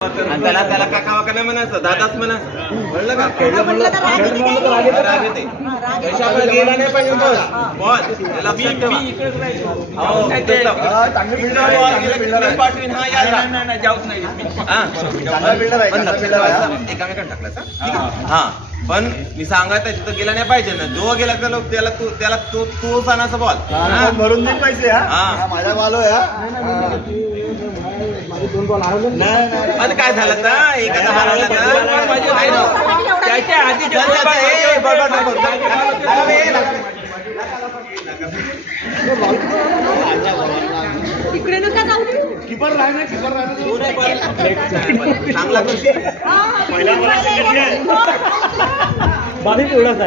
त्याला त्याला काका म्हणायचं दादाच म्हणायचं. म्हणलं नाही हा पण मी सांगायचं तिथं गेला नाही पाहिजे ना. जो गेला त्याला त्याला तू त्याला तो तू जाण्याचा बॉल भरून देईल पाहिजे हा. माझा बालो या पण काय झालं एखादा इकडे किपर राहणार किपर राहणार आहे. थोडासा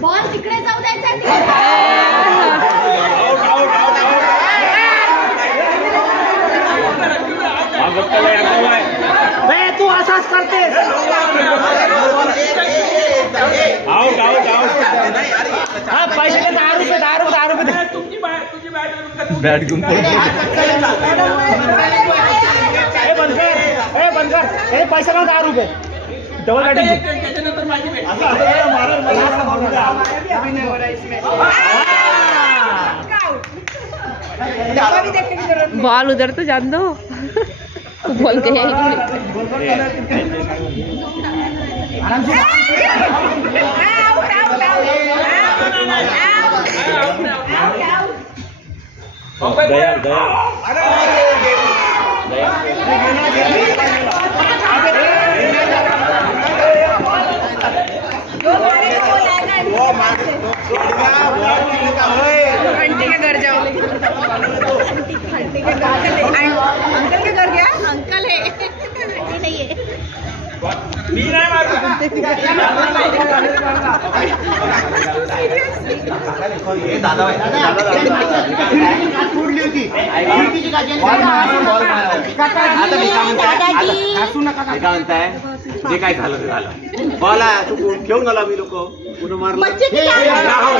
बॉल तिकडे जाऊ द्यायचा तू असाच करतेस हा पैसे दहा रुपये दहा रुपये दहा रुपये बॅट घेऊन हे बंद कर हे पैसे ना दहा रुपये डबल बॅटिंग मारून द्या. बॉल उधर तो जान दो। तू बोल के वो मार- तो सोडगा, बॉल खेळलं का, के घर जाओ अंकल के घर गया। अंकल है आंटी नहीं है हे दादा बाई, दादा, दादा. आता मी काय म्हणताय आता- मी काय म्हणताय जे काय झालं ते झालं बॉल तू खेळून आला मी लोक पुन्हा मारलं बच्चे की राहो, क्या राहो,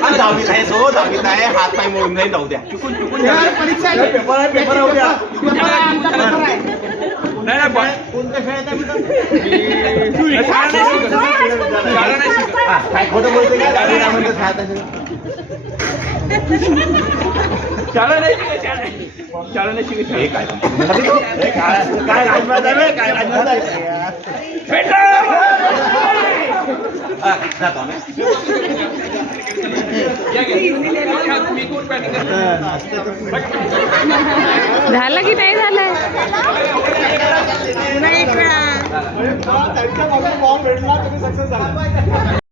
आणि दहावीत आहे तो दहावीत आहे हात पाय मोडून जाईल जाऊ द्या। चुकून चुकून पेपर आहे पेपर आहे उद्या काय खोटं बोलतोय का दारू नाही म्हणतो खेळत आहे. हे काय? हे काय? काय राजमात आहे काय राजमात आहे? हा. झालं की नाही झालं? पुन्हा